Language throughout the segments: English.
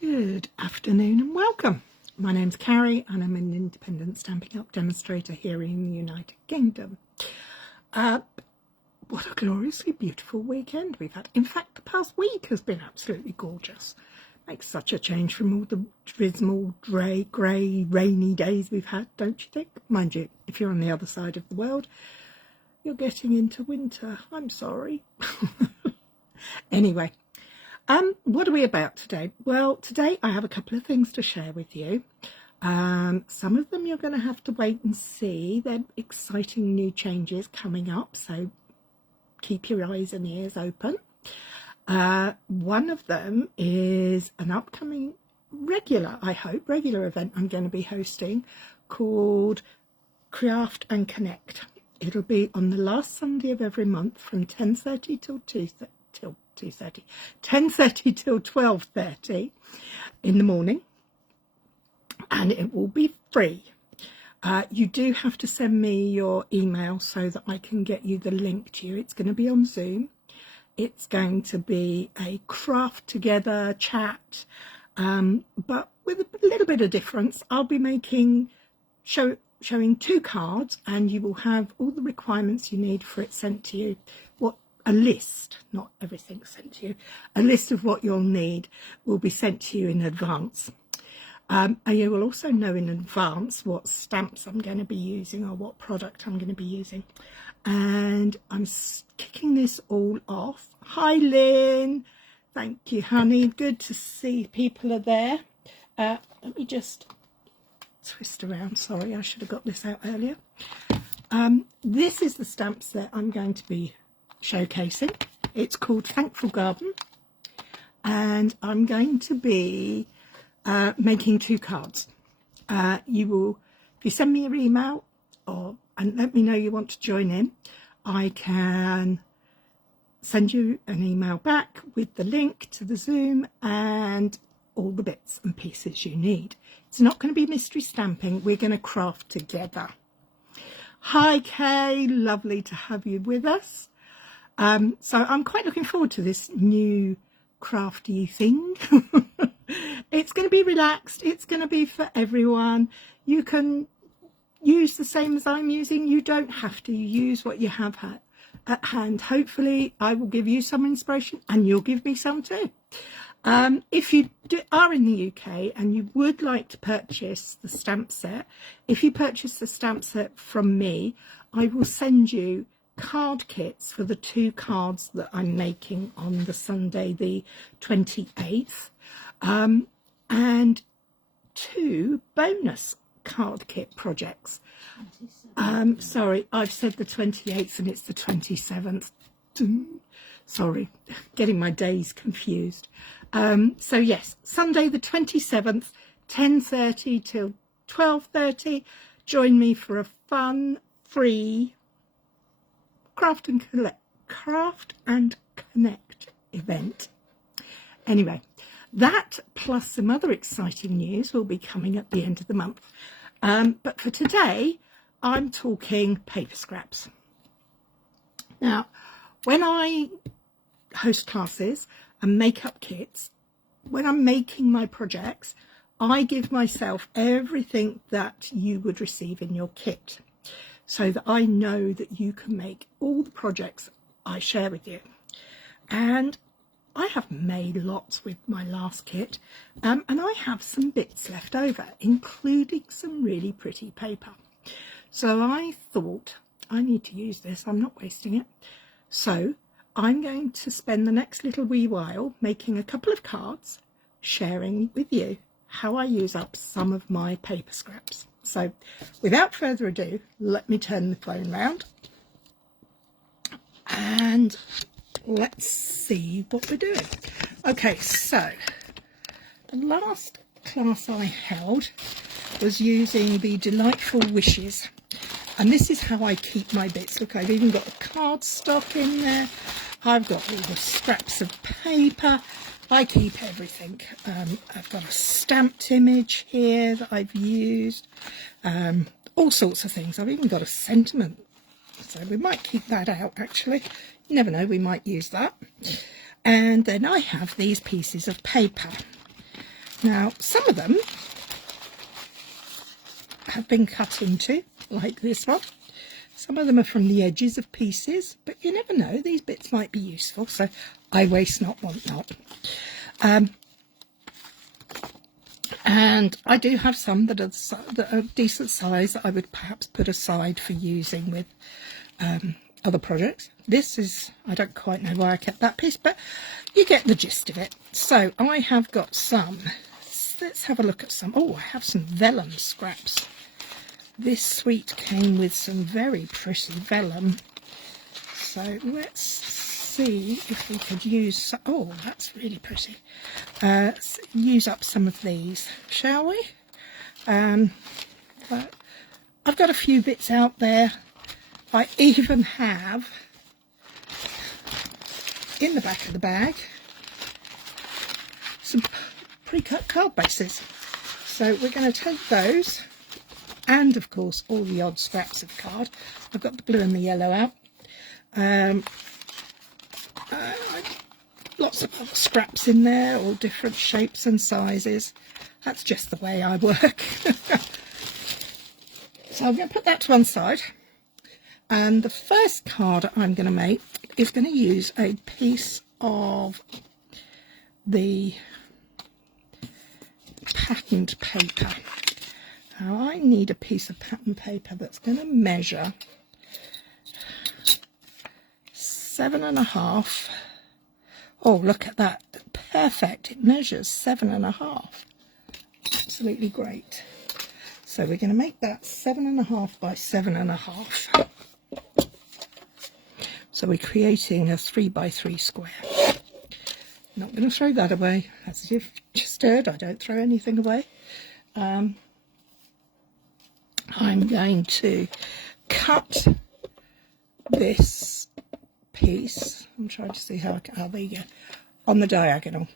Good afternoon and welcome. My name's Cary and I'm an independent Stampin' Up demonstrator here in the United Kingdom. What a gloriously beautiful weekend we've had. In fact, the past week has been absolutely gorgeous. Makes such a change from all the dismal, grey, rainy days we've had, don't you think? Mind you, if you're on the other side of the world, you're getting into winter. I'm sorry. Anyway. What are we about today? Well, today I have a couple of things to share with you. Some of them you're going to have to wait and see. They're exciting new changes coming up, so keep your eyes and ears open. One of them is an upcoming regular event I'm going to be hosting called Craft and Connect. It'll be on the last Sunday of every month from 10:30 till 10:30 till 12:30 in the morning, and it will be free. You do have to send me your email so that I can get you the link to you. It's going to be on Zoom. It's going to be a craft together chat, but with a little bit of difference. I'll be showing 2 cards, and you will have all the requirements you need for it sent to you. A list, not everything sent to you, a list of what you'll need will be sent to you in advance. And you will also know in advance what stamps I'm going to be using or what product I'm going to be using. And I'm kicking this all off. Hi Lynn, thank you honey, good to see people are there. Let me just twist around, sorry, I should have got this out earlier. This is the stamp set I'm going to be showcasing. It's called Thankful Garden, and I'm going to be making 2 cards. You will, if you send me your email and let me know you want to join in, I can send you an email back with the link to the Zoom and all the bits and pieces you need. It's not going to be mystery stamping, we're going to craft together. Hi Kay, lovely to have you with us. So I'm quite looking forward to this new crafty thing. It's going to be relaxed. It's going to be for everyone. You can use the same as I'm using. You don't have to use what you have at hand. Hopefully I will give you some inspiration and you'll give me some too. If you are in the UK and you would like to purchase the stamp set, if you purchase the stamp set from me, I will send you card kits for the 2 cards that I'm making on the Sunday the 28th, and 2 bonus card kit projects. Sorry, I've said the 28th and it's the 27th. Sorry, getting my days confused. So yes, Sunday the 27th, 10:30 till 12:30. Join me for a fun, free Craft and Connect event. Anyway, that plus some other exciting news will be coming at the end of the month. But for today, I'm talking paper scraps. Now, when I host classes and make up kits, when I'm making my projects, I give myself everything that you would receive in your kit, so that I know that you can make all the projects I share with you. And I have made lots with my last kit, and I have some bits left over, including some really pretty paper. So I thought, I need to use this, I'm not wasting it. So I'm going to spend the next little wee while making a couple of cards, sharing with you how I use up some of my paper scraps. So without further ado, let me turn the phone round and let's see what we're doing. Okay, so the last class I held was using the Delightful Wishes, and this is how I keep my bits. Look, I've even got a cardstock in there. I've got all the scraps of paper. I keep everything. I've got a stamped image here that I've used, all sorts of things. I've even got a sentiment, so we might keep that out actually. You never know, we might use that. And then I have these pieces of paper. Now, some of them have been cut into, like this one. Some of them are from the edges of pieces, but you never know, these bits might be useful, so I waste not, want not. And I do have some that are decent size that I would perhaps put aside for using with other projects. This is, I don't quite know why I kept that piece, but you get the gist of it. So I have got some, let's have a look at some. Oh, I have some vellum scraps. This suite came with some very pretty vellum. So let's see if we could use some, oh, that's really pretty. Use up some of these, shall we? But I've got a few bits out there. I even have, in the back of the bag, some pre-cut card bases. So we're going to take those, and of course all the odd scraps of card. I've got the blue and the yellow out. Lots of other scraps in there, all different shapes and sizes. That's just the way I work. So I'm going to put that to one side. And the first card I'm going to make is going to use a piece of the patterned paper. Now I need a piece of patterned paper that's going to measure 7.5. Oh, look at that. Perfect. It measures 7.5. Absolutely great. So we're going to make that 7.5 by 7.5. So we're creating a 3 by 3 square. Not going to throw that away. As you've just heard, I don't throw anything away. I'm going to cut this piece. I'm trying to see how there you go, on the diagonal.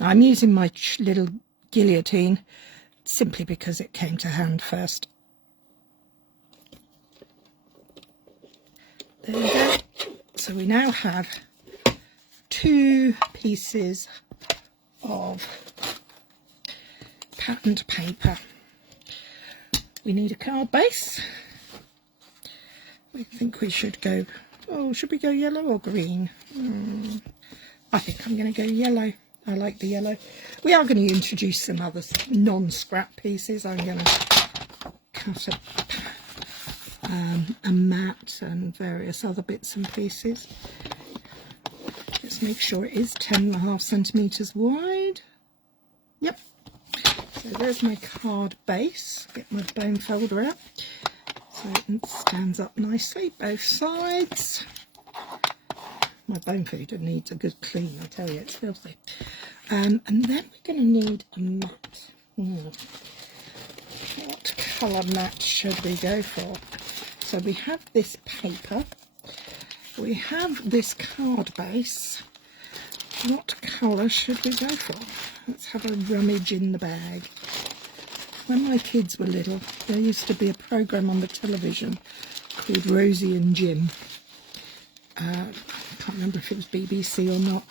Now I'm using my little guillotine simply because it came to hand first. There we go. So we now have 2 pieces of patterned paper. We need a card base. We think we should go, oh, should we go yellow or green? I think I'm going to go yellow. I like the yellow. We are going to introduce some other non-scrap pieces. I'm going to cut a mat and various other bits and pieces. Let's make sure it is 10.5 centimetres wide. Yep. So there's my card base. Get my bone folder out so it stands up nicely, both sides. My bone folder needs a good clean, I tell you, it's filthy. And then we're going to need a mat. What colour mat should we go for? So we have this paper, we have this card base. What colour should we go for? Let's have a rummage in the bag. When my kids were little, there used to be a programme on the television called Rosie and Jim. I can't remember if it was BBC or not.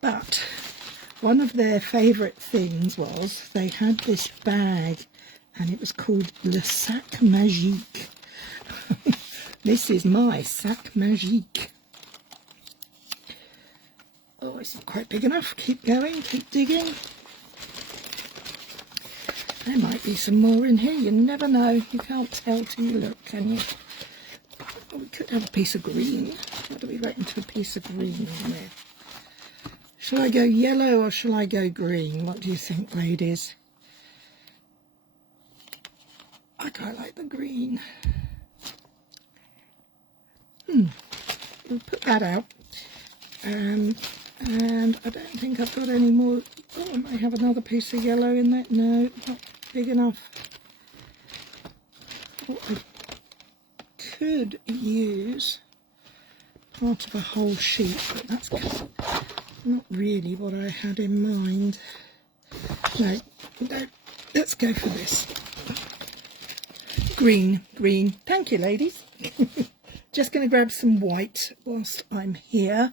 But one of their favourite things was they had this bag and it was called Le Sac Magique. This is my Sac Magique. Oh, it's not quite big enough. Keep going, keep digging. There might be some more in here, you never know. You can't tell till you look, can you? Oh, we could have a piece of green. What do we reckon to a piece of green in there? Shall I go yellow or shall I go green? What do you think, ladies? I quite like the green. We'll put that out. And I don't think I've got any more. Oh, I might have another piece of yellow in there. No, not big enough. Oh, I could use part of a whole sheet, but that's not really what I had in mind. No, let's go for this. Green. Thank you, ladies. Just going to grab some white whilst I'm here.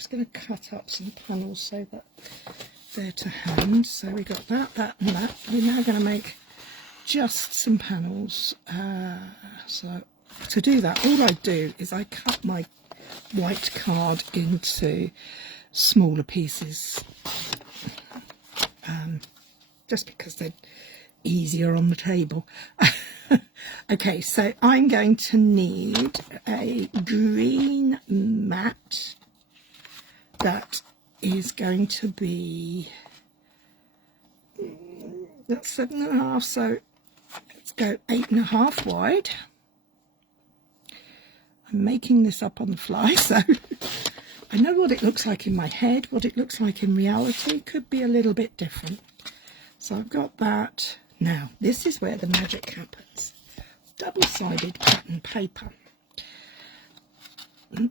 just going to cut up some panels so that they're to hand. So we got that, that and that. We're now going to make just some panels. So to do that, all I do is I cut my white card into smaller pieces, just because they're easier on the table. Okay, so I'm going to need a green mat that is going to be, that's 7.5, so let's go 8.5 wide. I'm making this up on the fly, so I know what it looks like in my head. What it looks like in reality could be a little bit different. So I've got that. Now, this is where the magic happens. Double-sided pattern paper.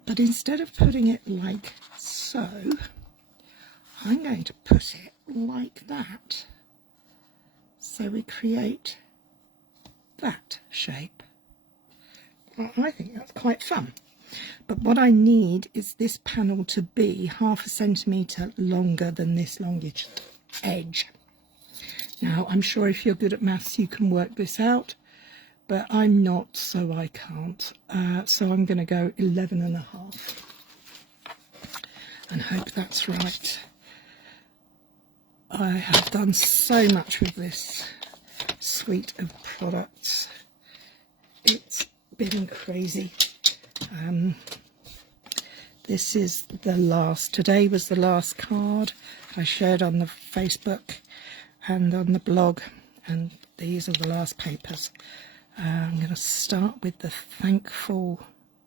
But instead of putting it like so, I'm going to put it like that. So we create that shape. Well, I think that's quite fun. But what I need is this panel to be 0.5 centimetre longer than this longish edge. Now, I'm sure if you're good at maths, you can work this out, but I'm not, so I can't. So I'm going to go 11.5 and hope that's right. I have done so much with this suite of products. It's been crazy. This is the last. Today was the last card I shared on the Facebook and on the blog, and these are the last papers. I'm going to start with the Thankful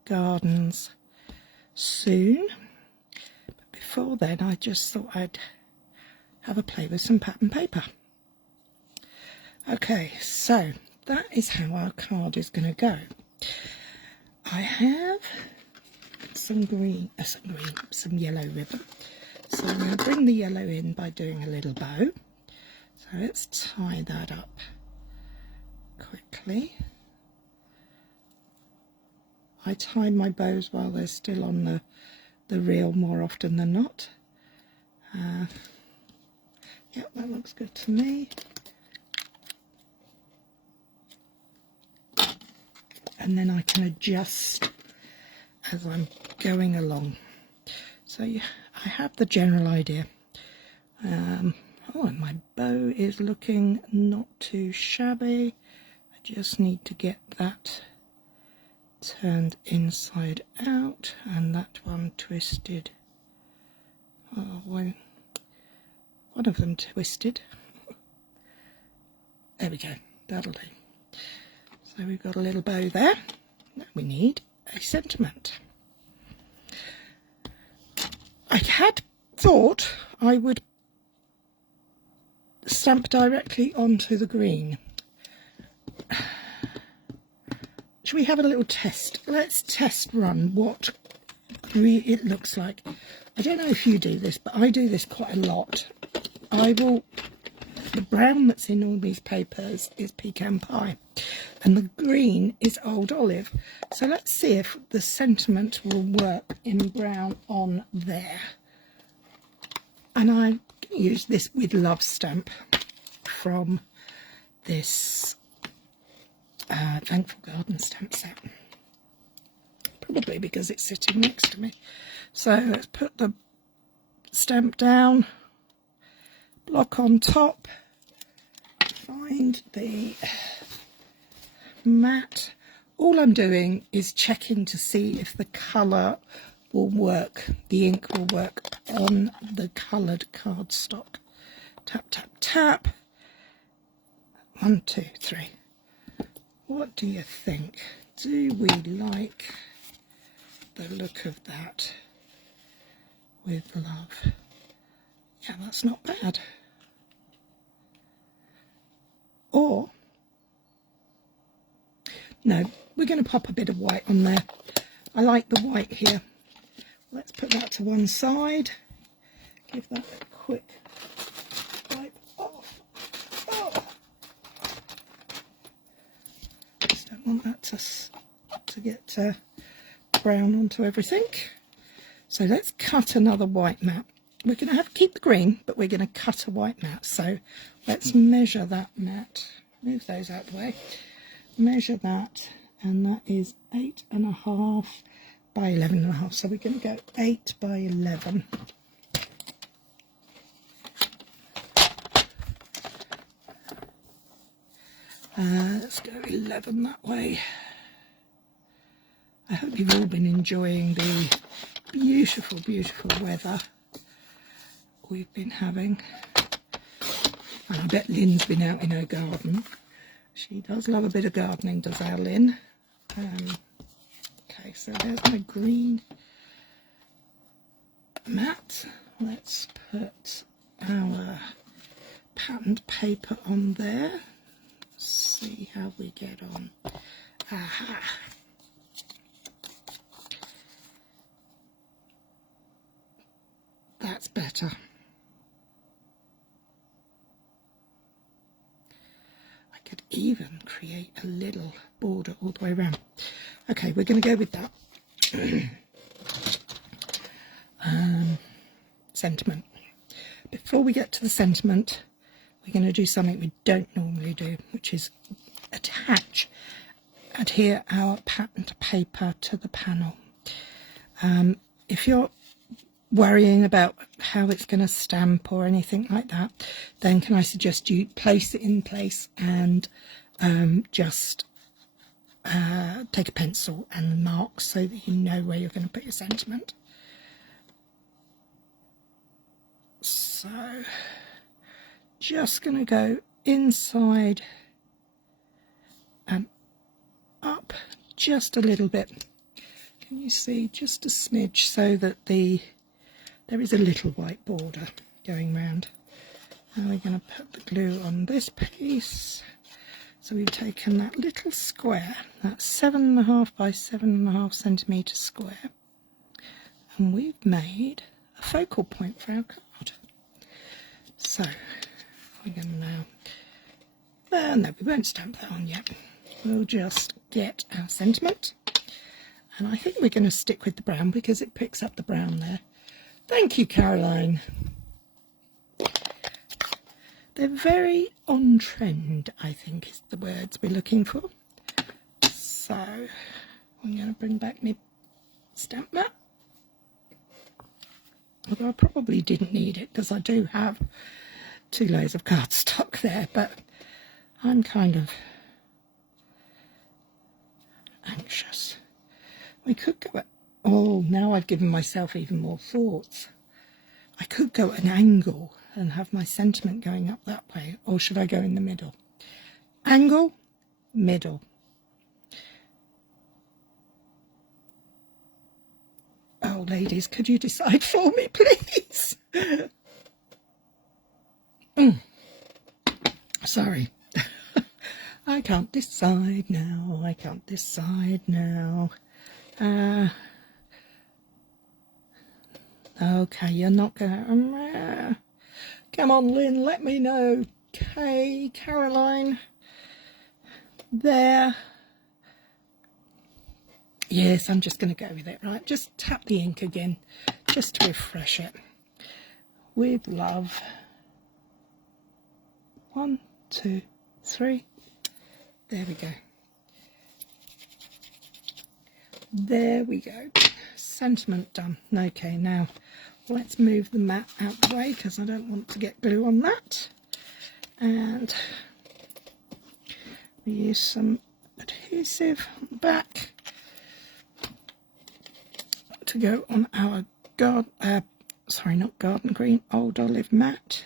Gardens soon. But before then, I just thought I'd have a play with some pattern paper. Okay, so that is how our card is going to go. I have some yellow ribbon. So I'm going to bring the yellow in by doing a little bow. So let's tie that up quickly. I tie my bows while they're still on the reel more often than not. Yep, that looks good to me. And then I can adjust as I'm going along. So I have the general idea. Oh, and my bow is looking not too shabby. I just need to get that turned inside out and that one twisted. Oh, one of them twisted. There we go, that'll do. So we've got a little bow there. Now we need a sentiment. I had thought I would stamp directly onto the green. Shall we have a little test? Let's test run what green it looks like. I don't know if you do this, but I do this quite a lot. The brown that's in all these papers is pecan pie and the green is old olive. So let's see if the sentiment will work in brown on there. And I use this With Love stamp from this Thankful Garden stamp set. Probably because it's sitting next to me. So let's put the stamp down, block on top, find the mat. All I'm doing is checking to see if the colour will work, the ink will work on the coloured cardstock. Tap, tap, tap. 1, 2, 3. What do you think? Do we like the look of that? With Love. Yeah, that's not bad. Or, no, we're going to pop a bit of white on there. I like the white here. Let's put that to one side. Give that a quick wipe off. Oh. Just don't want that to get brown onto everything. So let's cut another white mat. We're going to have to keep the green, but we're going to cut a white mat. So let's measure that mat. Move those out of the way. Measure that, and that is 8.5 by 11.5. So we're going to go 8 by 11. Let's go 11 that way. I hope you've all been enjoying the beautiful, beautiful weather we've been having. And I bet Lynn's been out in her garden. She does love a bit of gardening, does our Lynn. Okay, so there's my green mat. Let's put our patterned paper on there. See how we get on. Aha! That's better. I could even create a little border all the way around. Okay, we're going to go with that. Sentiment. Before we get to the sentiment, we're going to do something we don't normally do, which is adhere our patterned paper to the panel. If you're worrying about how it's going to stamp or anything like that, then can I suggest you place it in place and just take a pencil and mark so that you know where you're going to put your sentiment. So just going to go inside and up just a little bit. Can you see? Just a smidge, so that there is a little white border going round. Now we're going to put the glue on this piece. So we've taken that little square, that's 7.5 by 7.5 centimetre square, and we've made a focal point for our card. So we're going to now, no, we won't stamp that on yet. We'll just get our sentiment, and I think we're going to stick with the brown because it picks up the brown there. Thank you, Caroline. They're very on trend, I think is the words we're looking for. So I'm going to bring back my stamp mat. Although I probably didn't need it because I do have 2 layers of cardstock there, but I'm kind of anxious. We could go at, oh, now I've given myself even more thoughts. I could go at an angle and have my sentiment going up that way, or should I go in the middle? Angle, middle. Oh, ladies, could you decide for me, please? Sorry. I can't decide now. I can't decide now. Okay, you're not gonna... Come on, Lynn, let me know. Okay, Caroline. There. Yes, I'm just going to go with it, right? Just tap the ink again, just to refresh it. With love. 1, 2, 3. There we go. There we go. Sentiment done. Okay, now let's move the mat out the way because I don't want to get glue on that. And we use some adhesive on the back to go on our not garden green, old olive mat.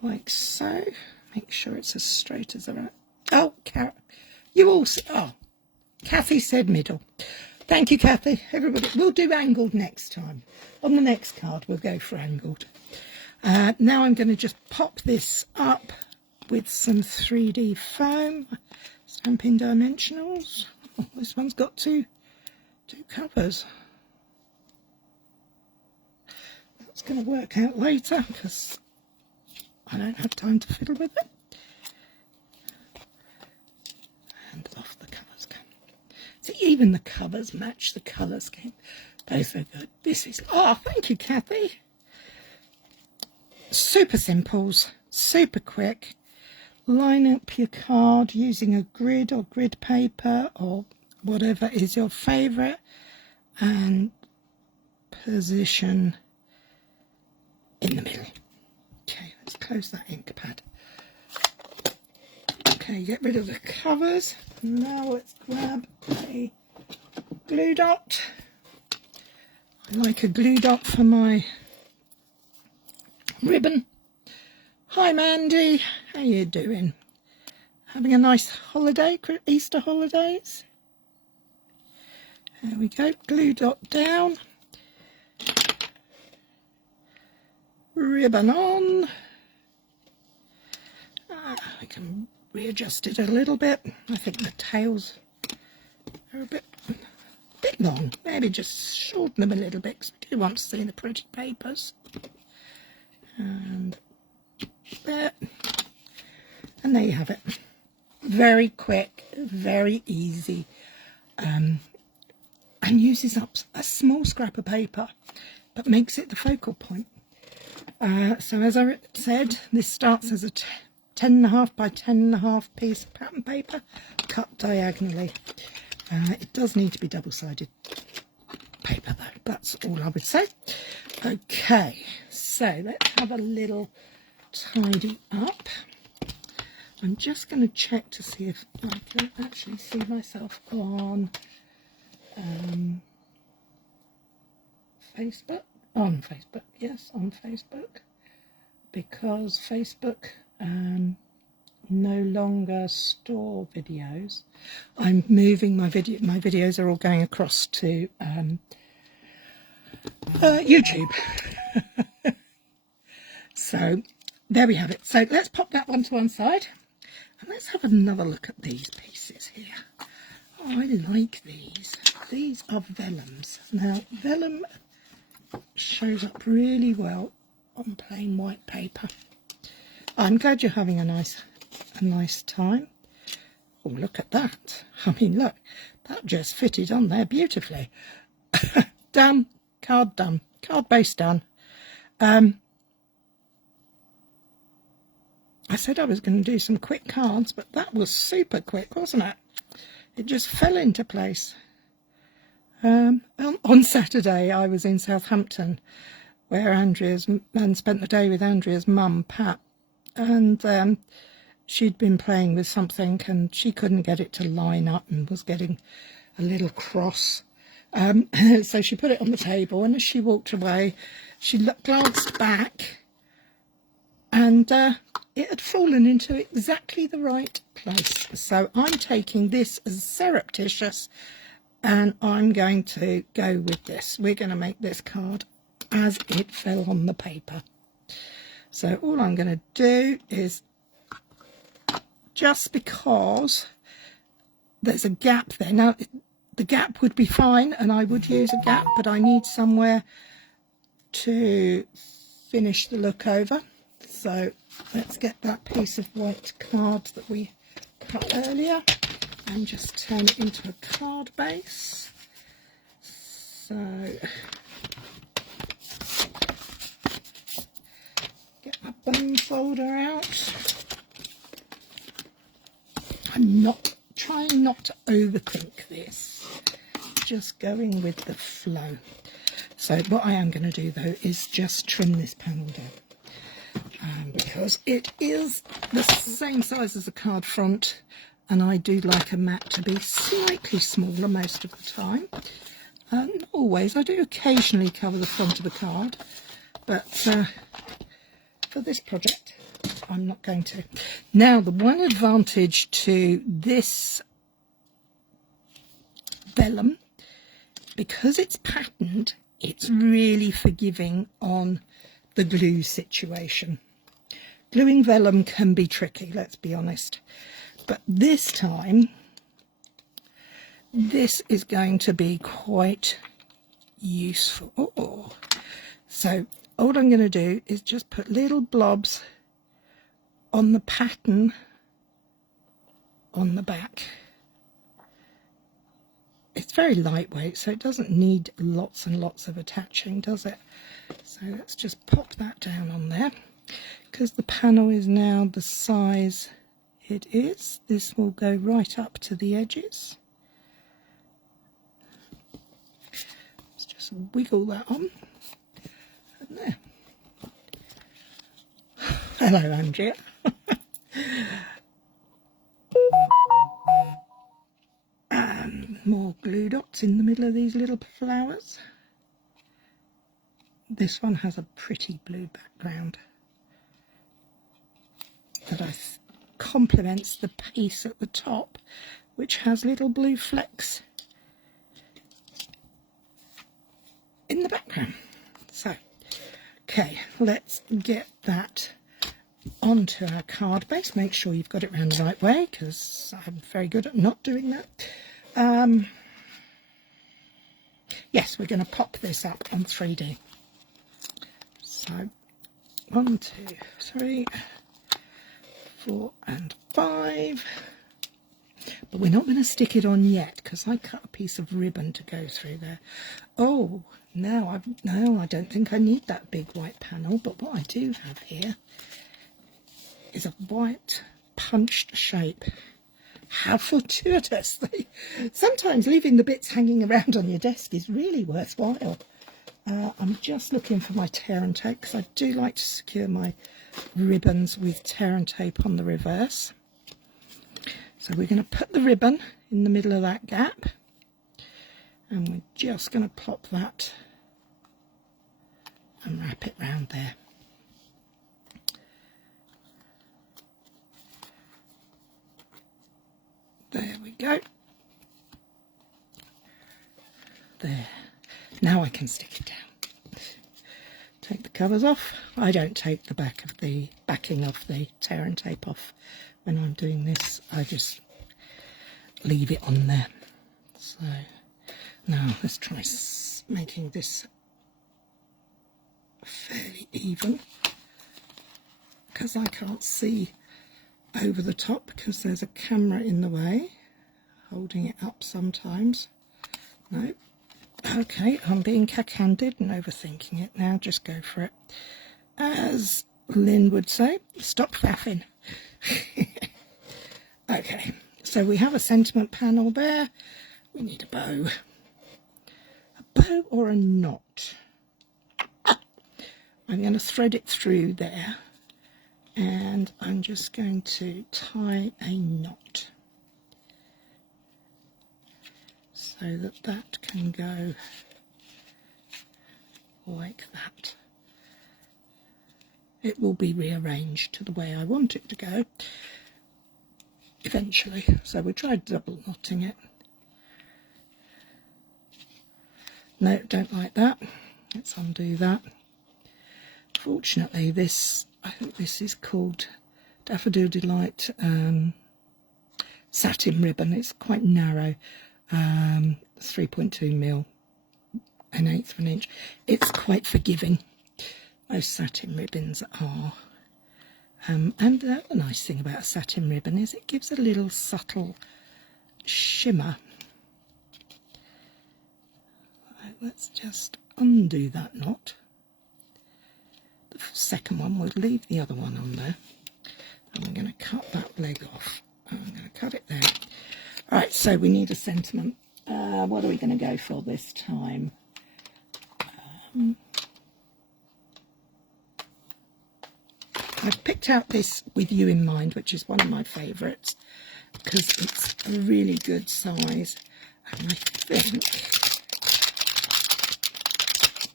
Like so. Make sure it's as straight as that. Oh, you all see. Oh, Kathy said middle. Thank you, Kathy. Everybody, we'll do angled next time. On the next card, we'll go for angled. Now I'm going to just pop this up with some 3D foam. Stampin' Dimensionals. Oh, this one's got two covers. That's going to work out later because I don't have time to fiddle with it. And off the covers go. See, even the covers match the colour scheme. Both are good. This is, oh, thank you, Kathy. Super simples, super quick. Line up your card using a grid or grid paper or whatever is your favourite, and position in the middle. Okay, let's close that ink pad. Okay, get rid of the covers. Now let's grab a glue dot. I like a glue dot for my ribbon. Hi Mandy, how you doing? Having a nice holiday, Easter holidays? There we go, glue dot down. Ribbon on. I can readjust it a little bit. I think the tails are a bit long. Maybe just shorten them a little bit because we do want to see the pretty papers. And there. And there you have it. Very quick, very easy, and uses up a small scrap of paper but makes it the focal point. So as I said, this starts as a 10.5 by 10.5 piece of pattern paper cut diagonally. It does need to be double-sided paper though, that's all I would say. Okay, so let's have a little tidy up. I'm just going to check to see if I can actually see myself on Facebook. On Facebook, yes, on Facebook, because Facebook no longer store videos. I'm moving my videos are all going across to YouTube. So there we have it. So let's pop that one to one side and let's have another look at these pieces here. Oh, I like these. These are vellums. Now vellum shows up really well on plain white paper. I'm glad you're having a nice time. Oh, look at that. I mean, look, that just fitted on there beautifully. Done. Card done. Card base done. I said I was going to do some quick cards, but that was super quick, wasn't it? It just fell into place. On Saturday, I was in Southampton, where spent the day with Andrea's mum, Pat, and she'd been playing with something and she couldn't get it to line up and was getting a little cross. So she put it on the table, and as she walked away, she glanced back, and it had fallen into exactly the right place. So I'm taking this as surreptitious, and I'm going to go with this. We're going to make this card as it fell on the paper. So all I'm going to do is, just because there's a gap there. Now, the gap would be fine, and I would use a gap, but I need somewhere to finish the look over. So let's get that piece of white card that we cut earlier and just turn it into a card base. So get my bone folder out. I'm trying not to overthink this, just going with the flow. So what I am going to do though is just trim this panel down, because it is the same size as the card front, and I do like a mat to be slightly smaller most of the time. Not always. I do occasionally cover the front of the card, but for this project I'm not going to. Now, the one advantage to this vellum, because it's patterned, it's really forgiving on the glue situation. Gluing vellum can be tricky, let's be honest, but this time this is going to be quite useful. Oh. So all I'm going to do is just put little blobs on the pattern on the back. it's very lightweight, so it doesn't need lots and lots of attaching, does it? So let's just pop that down on there. Because the panel is now the size it is, this will go right up to the edges. Let's just wiggle that on. And there. Hello, Andrea. And more glue dots in the middle of these little flowers. This one has a pretty blue background that complements the piece at the top, which has little blue flecks in the background. So, okay, let's get that onto our card base. Make sure you've got it round the right way, because I'm very good at not doing that. Yes, we're going to pop this up on 3D. So 1, 2, 3, 4 and 5. But we're not going to stick it on yet, because I cut a piece of ribbon to go through there. Oh, no, I don't think I need that big white panel. But what I do have here is a white punched shape. How fortuitous! Sometimes leaving the bits hanging around on your desk is really worthwhile. I'm just looking for my tear and tape, because I do like to secure my ribbons with tear and tape on the reverse. So we're going to put the ribbon in the middle of that gap, and we're just going to pop that and wrap it round there. There we go. There. Now I can stick it down. Take the covers off. I don't take the backing of the tear and tape off when I'm doing this. I just leave it on there. So now let's try making this fairly even, because I can't see over the top because there's a camera in the way holding it up sometimes. No. Okay, I'm being cack-handed and overthinking it now. Just go for it. As Lynn would say, stop faffing. Okay, so we have a sentiment panel there. We need a bow. A bow or a knot. I'm going to thread it through there, and I'm just going to tie a knot so that that can go like that. It will be rearranged to the way I want it to go eventually. So we tried double knotting it. No, don't like that. Let's undo that. Fortunately, I think this is called Daffodil Delight satin ribbon. It's quite narrow, 3.2mm, 1/8 of an inch. It's quite forgiving. Most satin ribbons are. And the nice thing about a satin ribbon is it gives a little subtle shimmer. Right, let's just undo that knot. The second one, we'll leave the other one on there. And I'm going to cut that leg off. I'm going to cut it there. Right, so we need a sentiment. What are we going to go for this time? I've picked out this With You in Mind, which is one of my favourites, because it's a really good size. And I think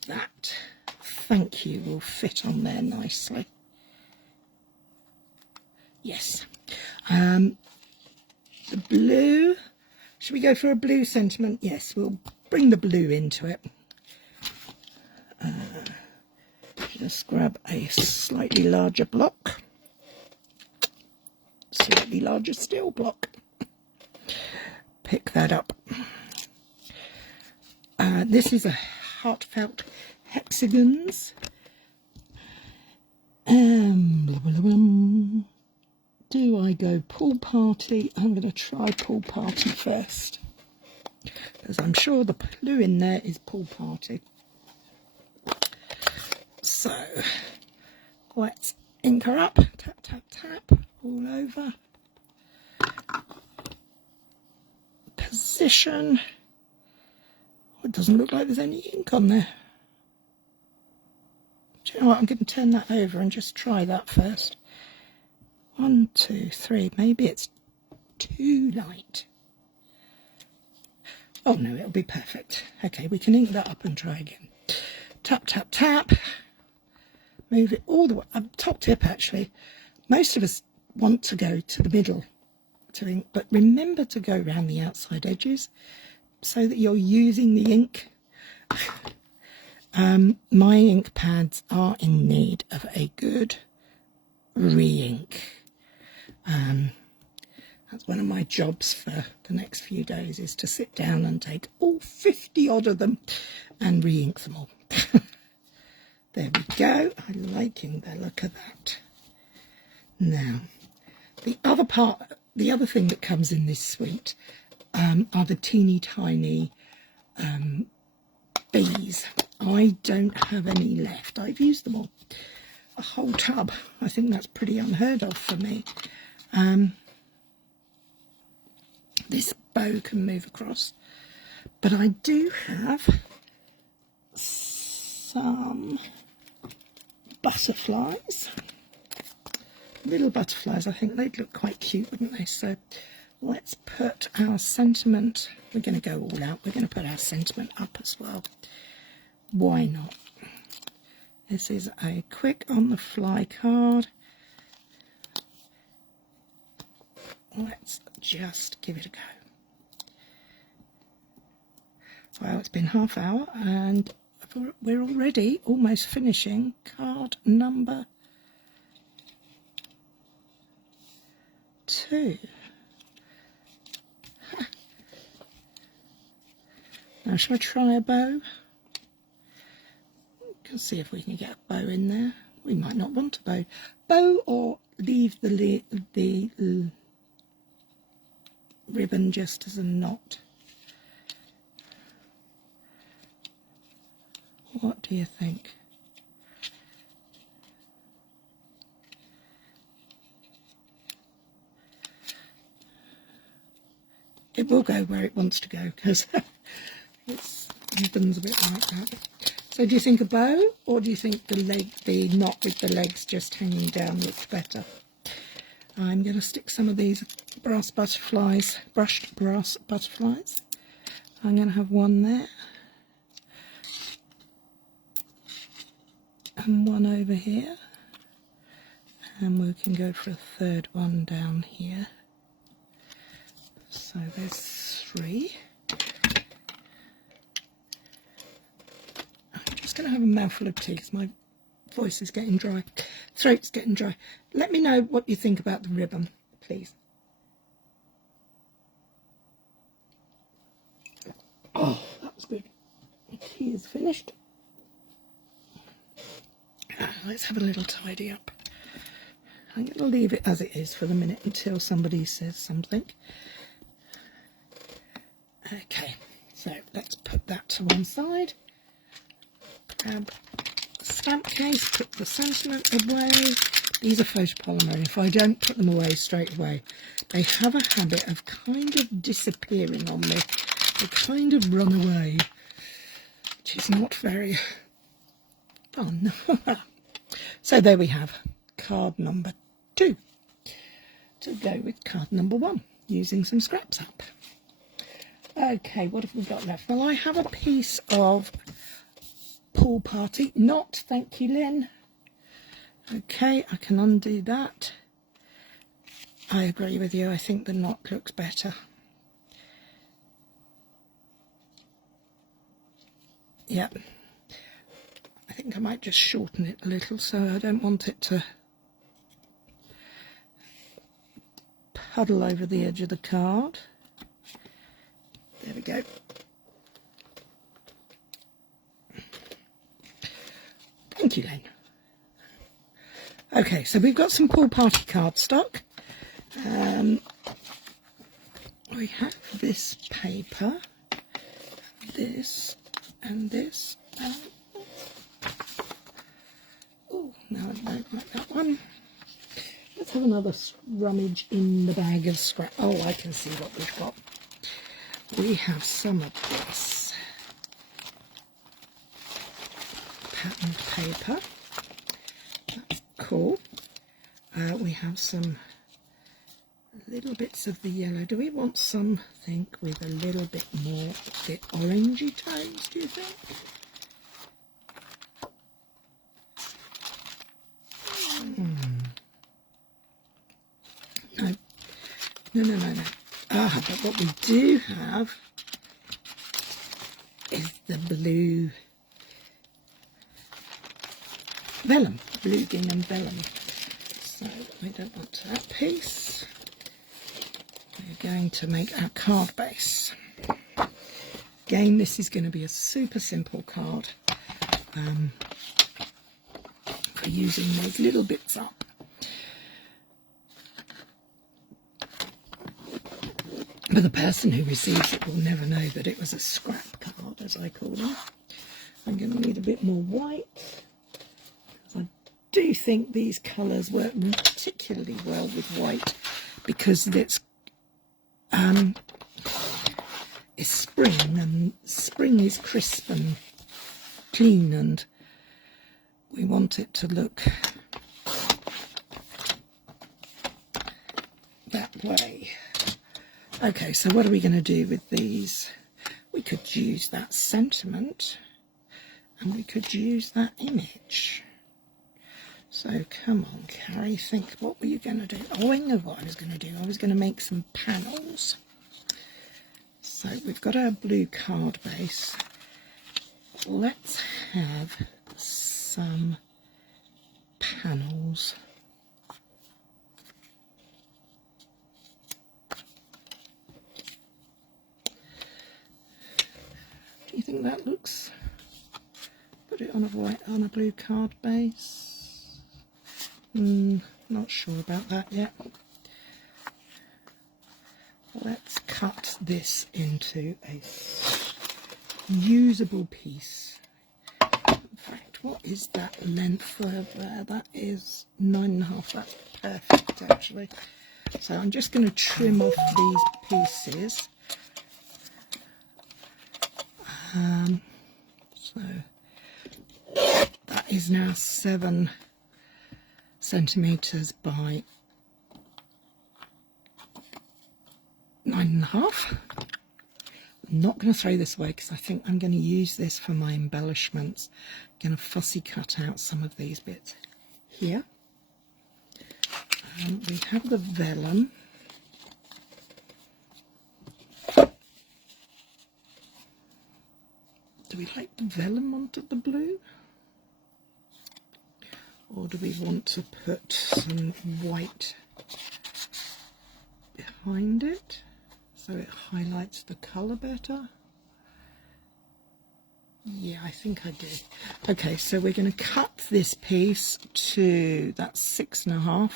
that Thank You will fit on there nicely. Yes. The blue, should we go for a blue sentiment? Yes, we'll bring the blue into it. Just grab a slightly larger block, slightly larger steel block. Pick that up. This is a Heartfelt Hexagons. Blah, blah, blah. Do I go Pool Party? I'm going to try Pool Party first. because I'm sure the blue in there is Pool Party. So let's ink her up, tap, tap, tap, all over. Position. Oh, it doesn't look like there's any ink on there. Do you know what, I'm going to turn that over and just try that first. 1, 2, 3, maybe it's too light. Oh no, it'll be perfect. Okay, we can ink that up and try again. Tap, tap, tap. Move it all the way, top tip actually. Most of us want to go to the middle to ink, but remember to go around the outside edges so that you're using the ink. My ink pads are in need of a good re-ink. That's one of my jobs for the next few days, is to sit down and take all 50 odd of them and re-ink them all. There we go. I'm liking the look of that. Now, the other thing that comes in this suite are the teeny tiny bees. I don't have any left. I've used them all. A whole tub. I think that's pretty unheard of for me. This bow can move across, but I do have some butterflies, little butterflies. I think they'd look quite cute, wouldn't they? So let's put our sentiment, we're going to go all out, we're going to put our sentiment up as well. Why not? This is a quick on the fly card. Let's just give it a go. Well, it's been half hour and we're already almost finishing card number 2. Now, shall I try a bow? We'll see if we can get a bow in there. We might not want a bow. Bow or leave the ribbon just as a knot. What do you think? It will go where it wants to go because it's ribbon's a bit like that. So do you think a bow, or do you think the knot with the legs just hanging down looks better? I'm going to stick some of these brushed brass butterflies. I'm going to have one there. And one over here. And we can go for a third one down here. So there's 3. I'm just going to have a mouthful of tea because my voice is getting dry. Throat's getting dry. Let me know what you think about the ribbon, please. Oh, that was good. The tea is finished. Let's have a little tidy up. I'm going to leave it as it is for the minute until somebody says something. Okay, so let's put that to one side. Grab the stamp case, put the sentiment away. These are photopolymer, and if I don't put them away straight away, they have a habit of kind of disappearing on me. They kind of run away, which is not very fun. So there we have card number 2 to go with card number 1, using some scrap sap. Okay, what have we got left? Well, I have a piece of Pool Party knot. Thank you, Lynn. Okay, I can undo that. I agree with you. I think the knot looks better. Yep. I think I might just shorten it a little, so I don't want it to puddle over the edge of the card. There we go. Thank you, Len. Okay, so we've got some Pool Party cardstock. We have this paper. this and this. Oh, no, I don't like that one. Let's have another rummage in the bag of scrap. Oh, I can see what we've got. We have some of this patterned paper. That's cool. We have some little bits of the yellow. Do we want something with a little bit more of the orangey tones, do you think? No. Ah, but what we do have is the blue vellum, blue gingham vellum. So I don't want that piece. We're going to make our card base. Again, this is going to be a super simple card for using those little bits up. But the person who receives it will never know that it was a scrap card, as I call them. I'm going to need a bit more white. I do think these colours work particularly well with white because it's spring, and spring is crisp and clean, and we want it to look that way. Okay, so what are we going to do with these? We could use that sentiment and we could use that image. So come on, Cary, think, what were you going to do? Oh, I know what I was going to do. I was going to make some panels. So we've got our blue card base. Let's have some panels. Do you think that looks? Put it on a blue card base. Not sure about that yet. Let's cut this into a usable piece. In fact, what is that length there? That is 9.5. That's perfect, actually. So I'm just going to trim off these pieces. So that is now 7 centimetres by 9.5. I'm not going to throw this away because I think I'm going to use this for my embellishments. I'm going to fussy cut out some of these bits here. We have the vellum. Do we like the vellum onto the blue? Or do we want to put some white behind it so it highlights the colour better? Yeah, I think I do. Okay, so we're going to cut this piece to, that's 6.5,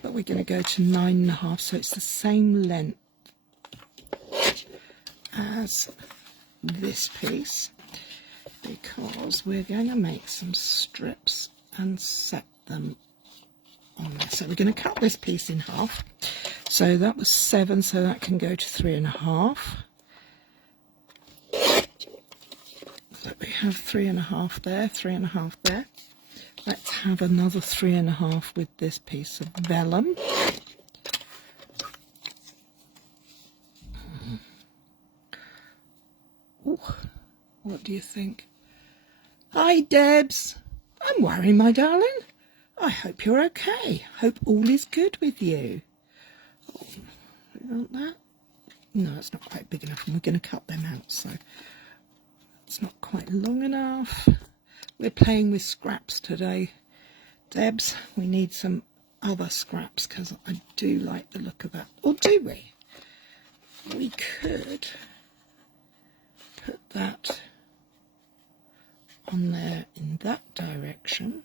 but we're going to go to 9.5, so it's the same length as this piece, because we're going to make some strips and set them on there. So we're going to cut this piece in half. So that was 7, so that can go to 3.5. So we have 3.5 there, 3.5 there. Let's have another 3.5 with this piece of vellum. Ooh, what do you think? Hi, Debs. I'm worrying, my darling. I hope you're okay. Hope all is good with you. Oh, you want that? No, it's not quite big enough, and we're going to cut them out, so it's not quite long enough. We're playing with scraps today, Debs. We need some other scraps because I do like the look of that. Or do we? We could put that on there in that direction.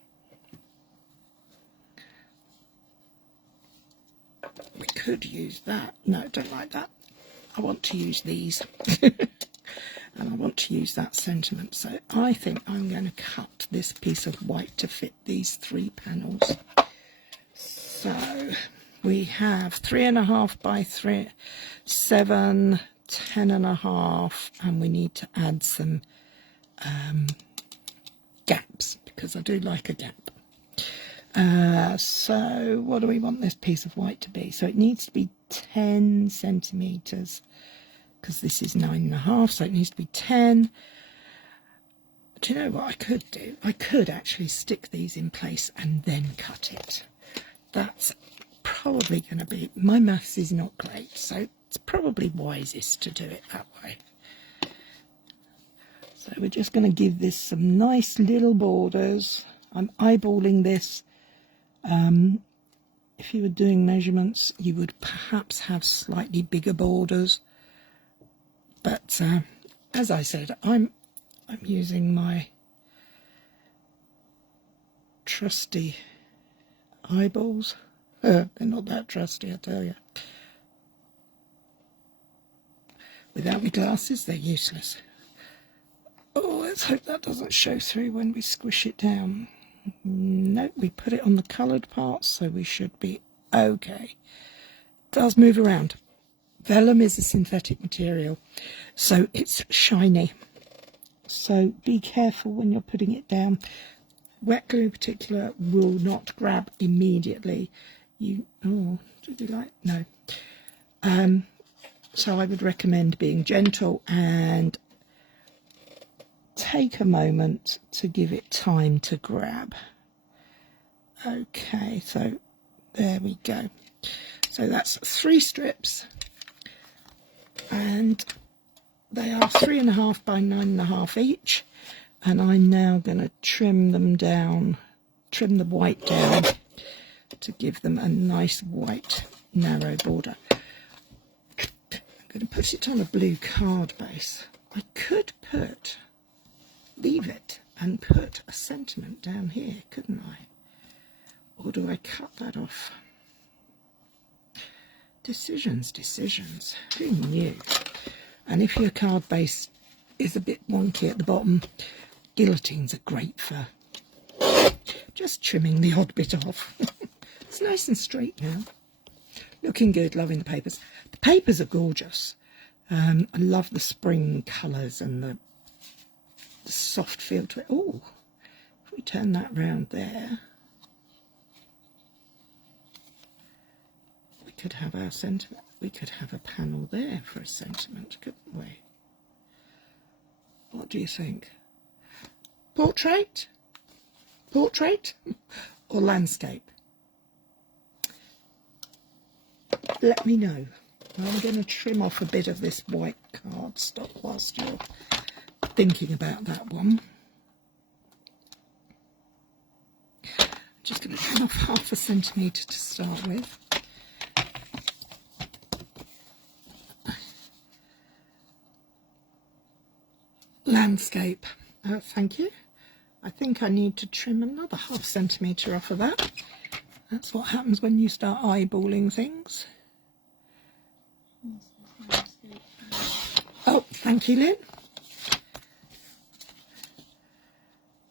We could use that. No, don't like that. I want to use these. and I want to use that sentiment. So I think I'm going to cut this piece of white to fit these 3 panels. So we have 3.5 by 3, 7, 10.5, and we need to add some gaps because I do like a gap. So what do we want this piece of white to be? So it needs to be 10 centimetres because this is 9.5, so it needs to be 10. Do you know what I could do? I could actually stick these in place and then cut it. That's probably going to be, my maths is not great, so it's probably wisest to do it that way. So we're just going to give this some nice little borders. I'm eyeballing this. If you were doing measurements, you would perhaps have slightly bigger borders. But as I said, I'm using my trusty eyeballs. They're not that trusty, I tell you. Without my glasses, they're useless. Oh, let's hope that doesn't show through when we squish it down. No, we put it on the coloured parts, so we should be okay. It does move around. Vellum is a synthetic material, so it's shiny. So be careful when you're putting it down. Wet glue in particular will not grab immediately. Oh, did you like? No. So I would recommend being gentle and take a moment to give it time to grab. Okay, so there we go. So that's 3 strips, and they are 3.5 by 9.5 each, and I'm now going to trim them down, trim the white down to give them a nice white narrow border. I'm going to put it on a blue card base. I could leave it and put a sentiment down here, couldn't I? Or do I cut that off? Decisions. Who knew? And if your card base is a bit wonky at the bottom, guillotines are great for just trimming the odd bit off. It's nice and straight now. Looking good, loving the papers. The papers are gorgeous. I love the spring colours and the soft feel to it. Oh, if we turn that round there, we could have our sentiment. We could have a panel there for a sentiment, couldn't we? What do you think? Portrait or landscape? Let me know. I'm going to trim off a bit of this white cardstock whilst you're thinking about that one. I'm just going to trim off 0.5 centimetre to start with. Landscape. Oh, thank you. I think I need to trim another 0.5 centimetre off of that. That's what happens when you start eyeballing things. Oh, thank you, Lynn.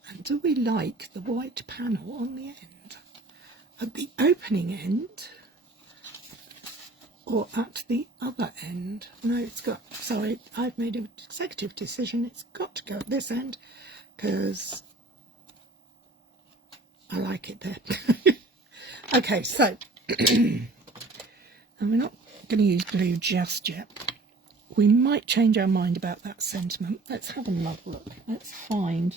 And do we like the white panel on the end? At the opening end or at the other end? No, it's got, sorry, I've made an executive decision. It's got to go at this end because I like it there. Okay, so, and we're not going to use glue just yet. We might change our mind about that sentiment. Let's have another look. Let's find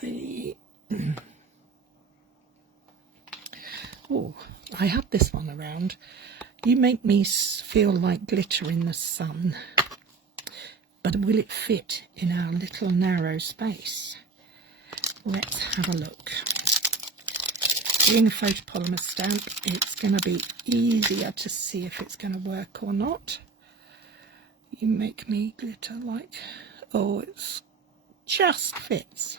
the... Oh, I had this one around. You make me feel like glitter in the sun. But will it fit in our little narrow space? Let's have a look. Being a photopolymer stamp, it's going to be easier to see if it's going to work or not. You make me glitter like... Oh, it's just fits.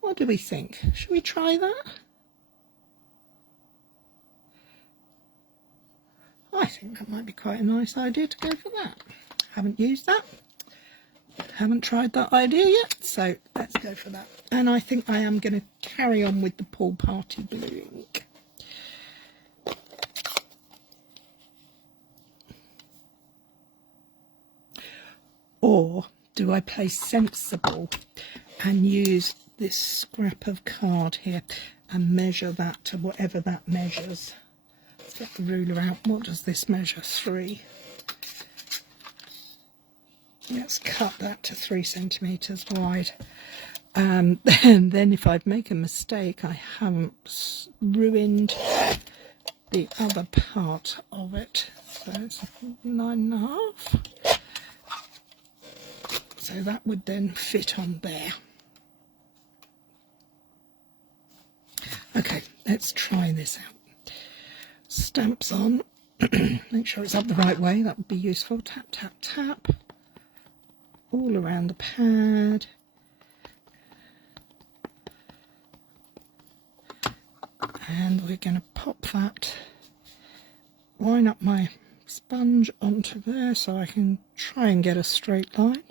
What do we think? Should we try that? I think that might be quite a nice idea to go for that. Haven't used that. Haven't tried that idea yet, so let's go for that. And I think I am going to carry on with the pool party blue ink. Or do I play sensible and use this scrap of card here and measure that to whatever that measures? Let's get the ruler out. What does this measure? 3. Let's cut that to 3 centimetres wide. And then if I make a mistake, I haven't ruined the other part of it. So it's 9.5. So that would then fit on there. Okay, let's try this out. Stamps on. Make sure it's up the right way. That would be useful. Tap, tap, tap. All around the pad. And we're going to pop that, line up my sponge onto there so I can try and get a straight line.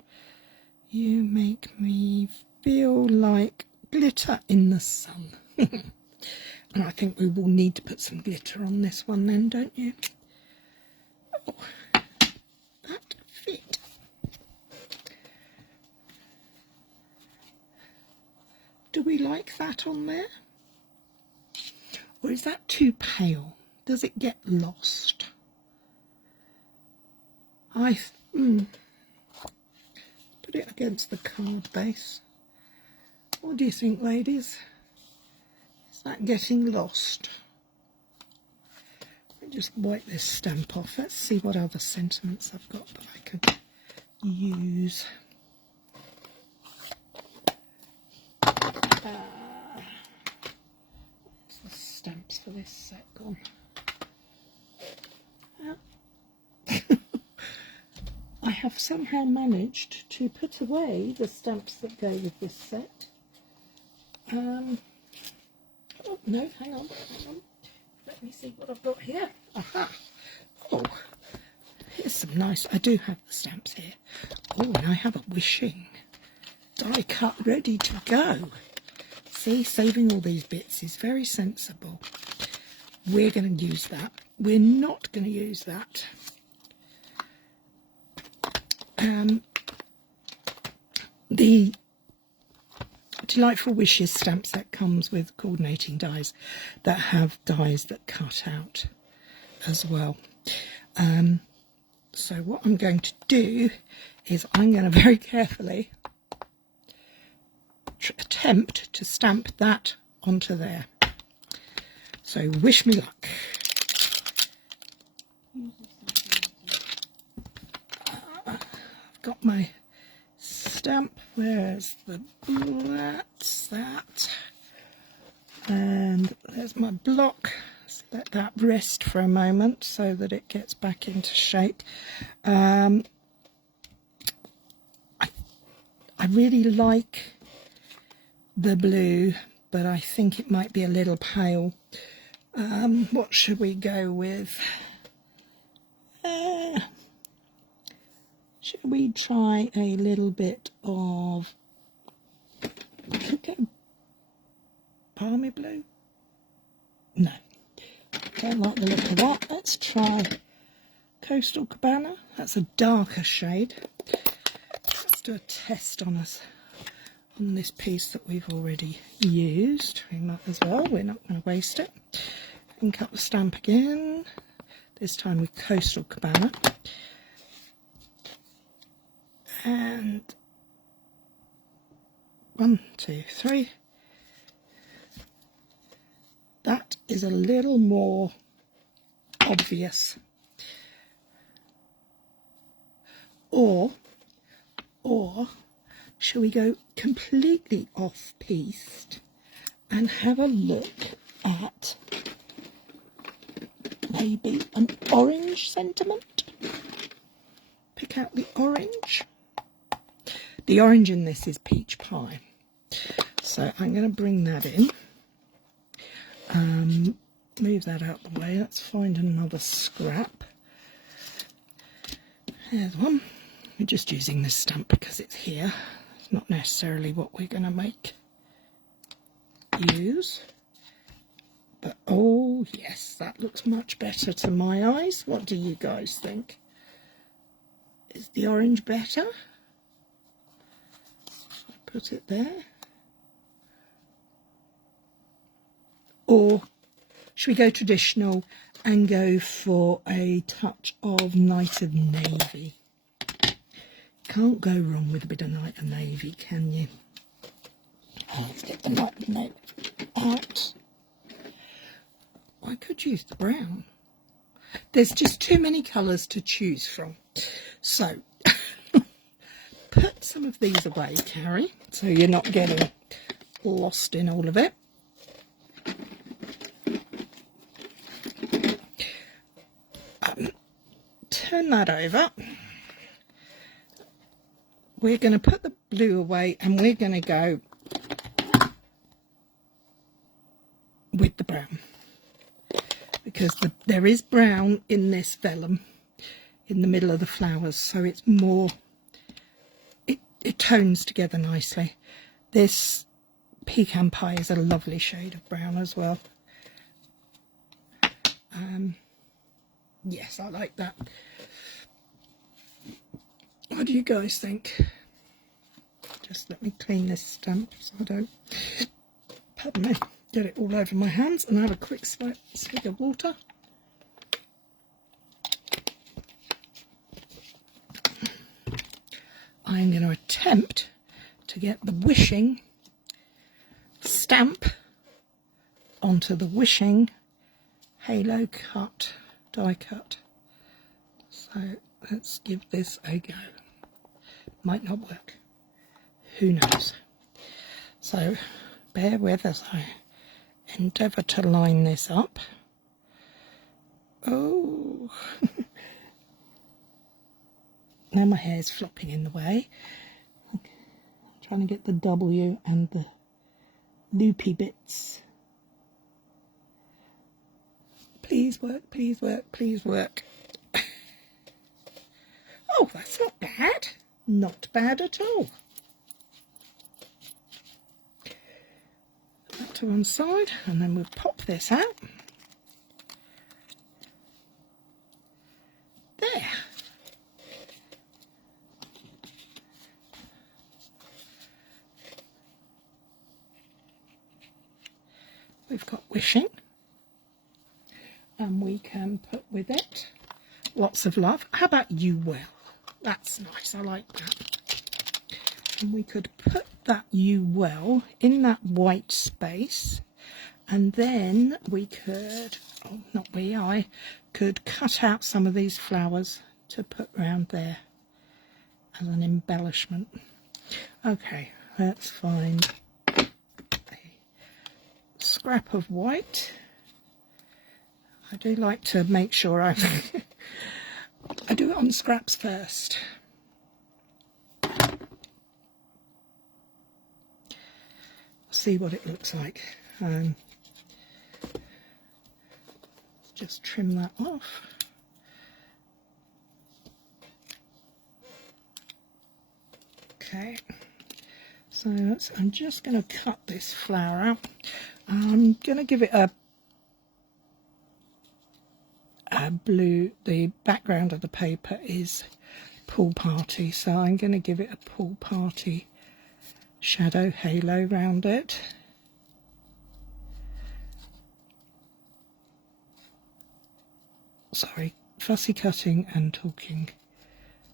You make me feel like glitter in the sun. And I think we will need to put some glitter on this one then, don't you? Oh, that fit. Do we like that on there? Or is that too pale? Does it get lost? Put it against the card base. What do you think, ladies? Is that getting lost? Let me just wipe this stamp off. Let's see what other sentiments I've got that I could use. What's the stamps for this set gone? I have somehow managed to put away the stamps that go with this set. Oh, no, hang on. Let me see what I've got here. Aha! Oh, here's some nice... I do have the stamps here. Oh, and I have a wishing die cut ready to go. See, saving all these bits is very sensible. We're going to use that. We're not going to use that. The Delightful Wishes stamp set comes with coordinating dies that have dies that cut out as well. So what I'm going to do is I'm going to very carefully attempt to stamp that onto there. So wish me luck. I've got my stamp. Where's the... That's that. And there's my block. Let's let that rest for a moment so that it gets back into shape. I really like the blue, but I think it might be a little pale. What should we go with? Should we try a little bit of palmy blue? No, don't like the look of that. Let's try Coastal Cabana. That's a darker shade. Let's do a test on us on this piece that we've already used. We might as well, we're not going to waste it. Ink up the stamp again, this time with Coastal Cabana. And 1, 2, 3. That is a little more obvious. Or shall we go completely off-piste and have a look at maybe an orange sentiment? Pick out the orange. The orange in this is peach pie. So I'm going to bring that in. Move that out the way. Let's find another scrap. There's one. We're just using this stamp because it's here. It's not necessarily what we're going to use. But oh yes, that looks much better to my eyes. What do you guys think? Is the orange better? I put it there. Or should we go traditional and go for a touch of Night of Navy? Can't go wrong with a bit of Night of Navy, can you? Oh, let's get the Night of Navy out. I could use the brown. There's just too many colours to choose from. So, put some of these away, Cary, so you're not getting lost in all of it. Turn that over. We're going to put the blue away and we're going to go with the brown, because there is brown in this vellum in the middle of the flowers, so it's more, it tones together nicely. This pecan pie is a lovely shade of brown as well. Yes, I like that. What do you guys think? Just let me clean this stamp so I don't, pardon me, get it all over my hands, and have a quick swig of water. I'm going to attempt to get the wishing stamp onto the wishing halo cut, die cut. So let's give this a go. Might not work. Who knows? So bear with as I endeavour to line this up. Oh, now my hair's flopping in the way. I'm trying to get the W and the loopy bits. Please work, please work, please work. Oh, that's not bad. Not bad at all. Put that to one side, and then we'll pop this out. There. We've got wishing, and we can put with it lots of love. How about you well? That's nice, I like that. And we could put that you well in that white space, and then we could, oh not we, I could cut out some of these flowers to put round there as an embellishment. Okay, let's find a scrap of white. I do like to make sure I do it on scraps first. See what it looks like. Just trim that off. Okay, so I'm just going to cut this flower out. I'm going to give it a blue. The background of the paper is Pool Party, so I'm going to give it a Pool Party shadow halo round it. Sorry, fussy cutting and talking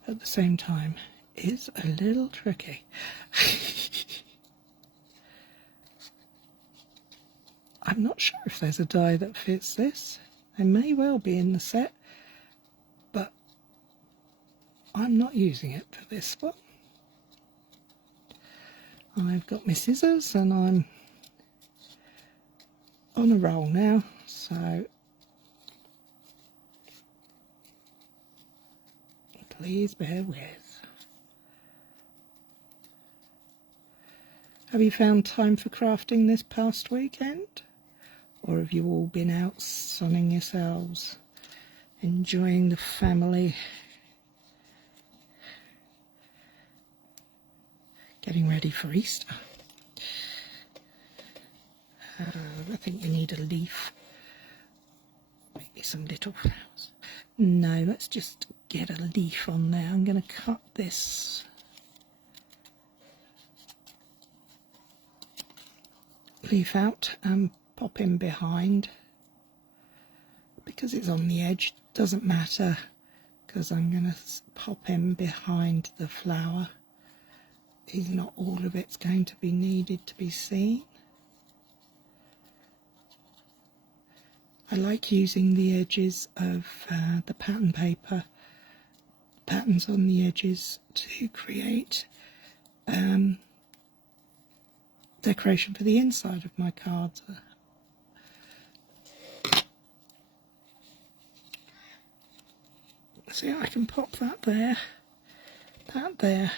at the same time is a little tricky. I'm not sure if there's a die that fits this. They may well be in the set, but I'm not using it for this one. I've got my scissors and I'm on a roll now, so please bear with. Have you found time for crafting this past weekend? Or have you all been out sunning yourselves, enjoying the family? getting ready for Easter. I think we need a leaf, maybe some little flowers. No, let's just get a leaf on there. I'm going to cut this leaf out and pop in behind. Because it's on the edge, doesn't matter, because I'm going to pop in behind the flower. Not all of it's going to be needed to be seen. I like using the edges of the pattern paper, patterns on the edges, to create decoration for the inside of my cards. See, I can pop that there, and that there.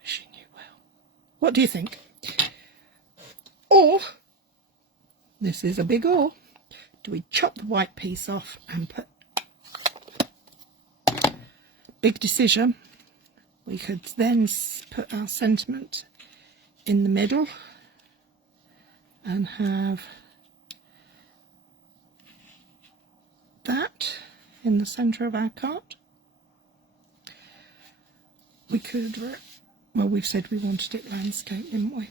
Wishing you well. What do you think? Or, this is a big or, do we chop the white piece off and put, big decision, we could then put our sentiment in the middle and have that in the centre of our card. We could, well, we've said we wanted it landscape, didn't we?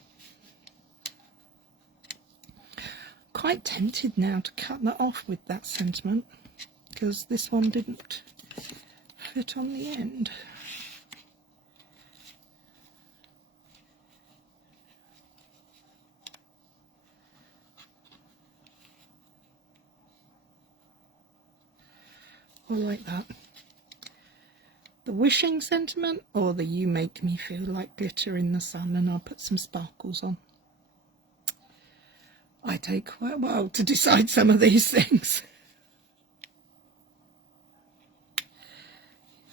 Quite tempted now to cut that off with that sentiment, because this one didn't fit on the end. I like that. The wishing sentiment, or the you make me feel like glitter in the sun, and I'll put some sparkles on. I take quite a while to decide some of these things.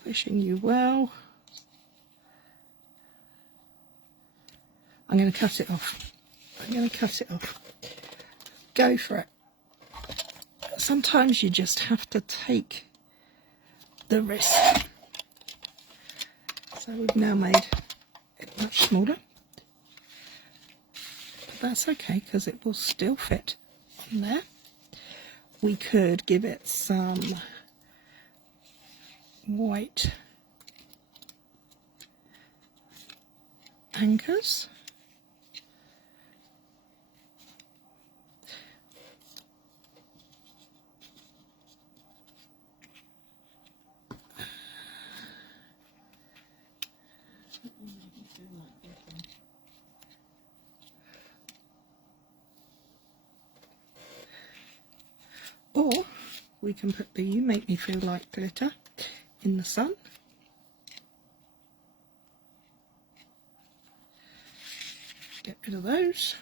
Wishing you well. I'm going to cut it off. Go for it. Sometimes you just have to take the risk. So we've now made it much smaller, but that's okay because it will still fit on there. We could give it some white anchors. Or we can put the you make me feel like glitter in the sun. Get rid of those.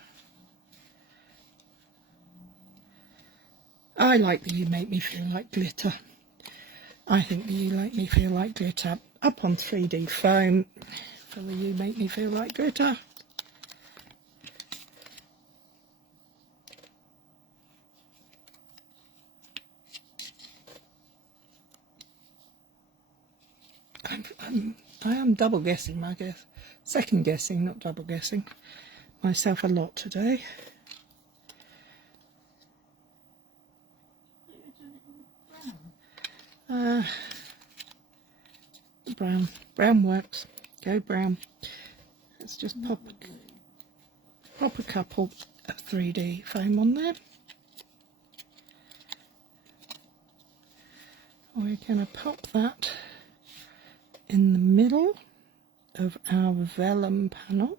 I like the you make me feel like glitter. I think the you make me feel like glitter up on 3D foam for the you make me feel like glitter. I am double guessing, I guess. Second guessing, not double guessing. Myself a lot today. Brown works. Go brown. Let's just pop a couple of 3D foam on there. We're going to pop that in the middle of our vellum panel.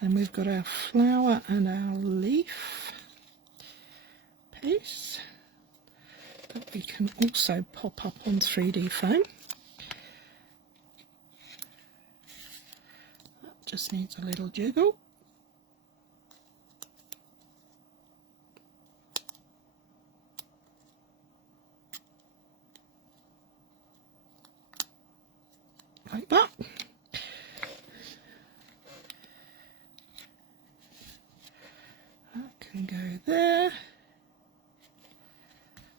And we've got our flower and our leaf piece that we can also pop up on 3D foam. That just needs a little jiggle. Like that. That can go there.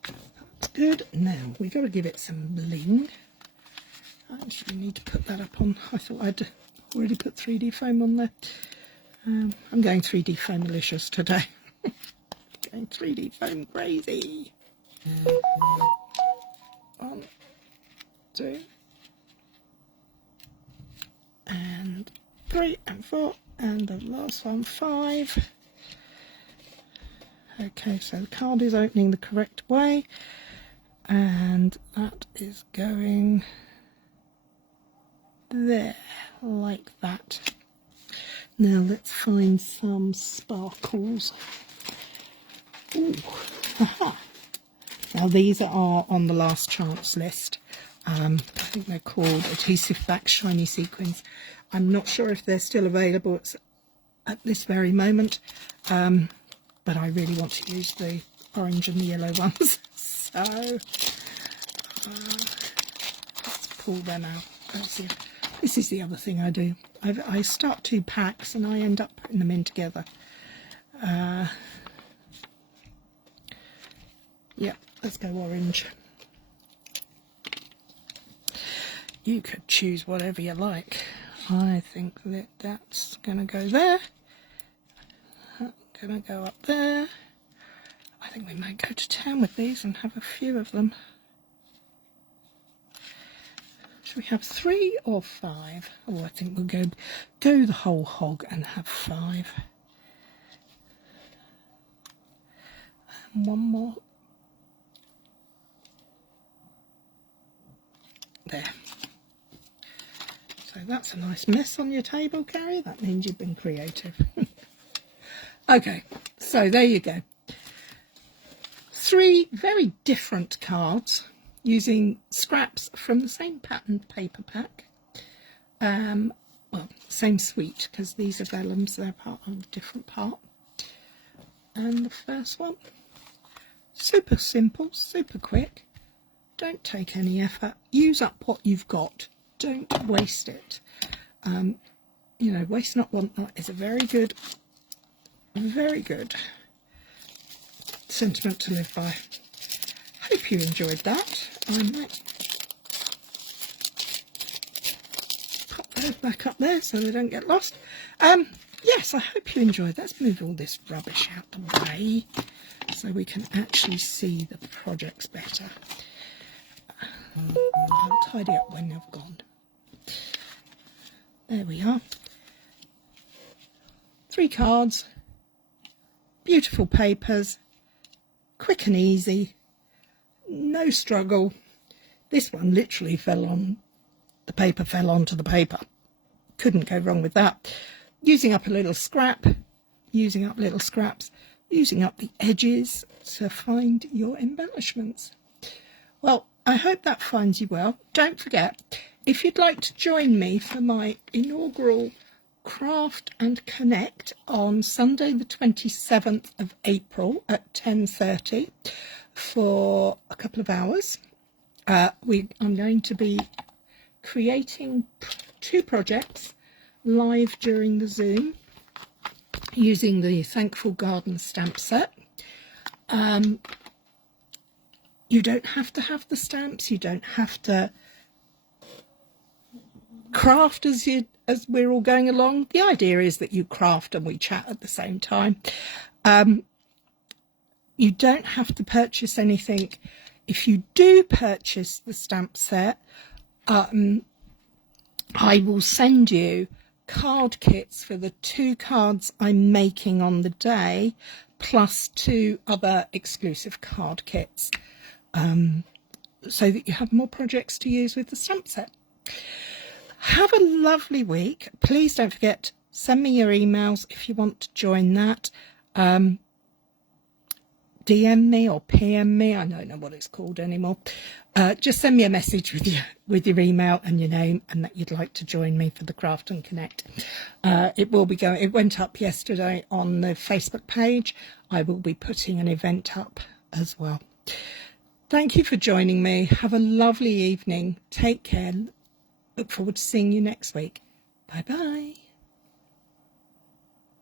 That's good. Now we've got to give it some bling. I actually need to put that up on. I thought I'd already put 3D foam on there. I'm going 3D foam malicious today. Going 3D foam crazy. 1, 2, and 3 and 4, and the last one 5. Okay, so the card is opening the correct way, and that is going there, like that. Now let's find some sparkles. Ooh, aha. Now these are on the last chance list. I think they're called Adhesive Back Shiny Sequins. I'm not sure if they're still available at this very moment, but I really want to use the orange and the yellow ones. So let's pull them out. This is the other thing I do. I start 2 packs and I end up putting them in together. Yeah, let's go orange. You could choose whatever you like. I think that that's going to go there. Going to go up there. I think we might go to town with these and have a few of them. Should we have 3 or 5? Oh, I think we'll go the whole hog and have 5. And one more. There. So that's a nice mess on your table, Cary. That means you've been creative. Okay, so there you go. 3 very different cards using scraps from the same patterned paper pack. Well, same suite, because these are vellums, they're part of a different part. And the first one, super simple, super quick. Don't take any effort. Use up what you've got. Don't waste it. You know, waste not, want not is a very good sentiment to live by. Hope you enjoyed that. I might pop those back up there so they don't get lost. Yes, I hope you enjoyed. Let's move all this rubbish out the way so we can actually see the projects better. I'll tidy up when they've gone. There we are. 3 cards, beautiful papers, quick and easy, no struggle. This one literally fell on, the paper fell onto the paper. Couldn't go wrong with that. Using up a little scrap, using up little scraps, using up the edges to find your embellishments. Well, I hope that finds you well. Don't forget, if you'd like to join me for my inaugural Craft and Connect on Sunday the 27th of April at 10:30 for a couple of hours, I'm going to be creating 2 projects live during the Zoom using the Thankful Garden stamp set. You don't have to have the stamps, you don't have to craft as we're all going along. The idea is that you craft and we chat at the same time. You don't have to purchase anything. If you do purchase the stamp set, I will send you card kits for the 2 cards I'm making on the day, plus 2 other exclusive card kits, so that you have more projects to use with the stamp set. Have a lovely week. Please don't forget, send me your emails if you want to join that. DM me or PM me, I don't know what it's called anymore. Just send me a message with your email and your name and that you'd like to join me for the Craft and Connect. It will be going, it went up yesterday on the Facebook page. I will be putting an event up as well. Thank you for joining me. Have a lovely evening. Take care. Look forward to seeing you next week. Bye bye.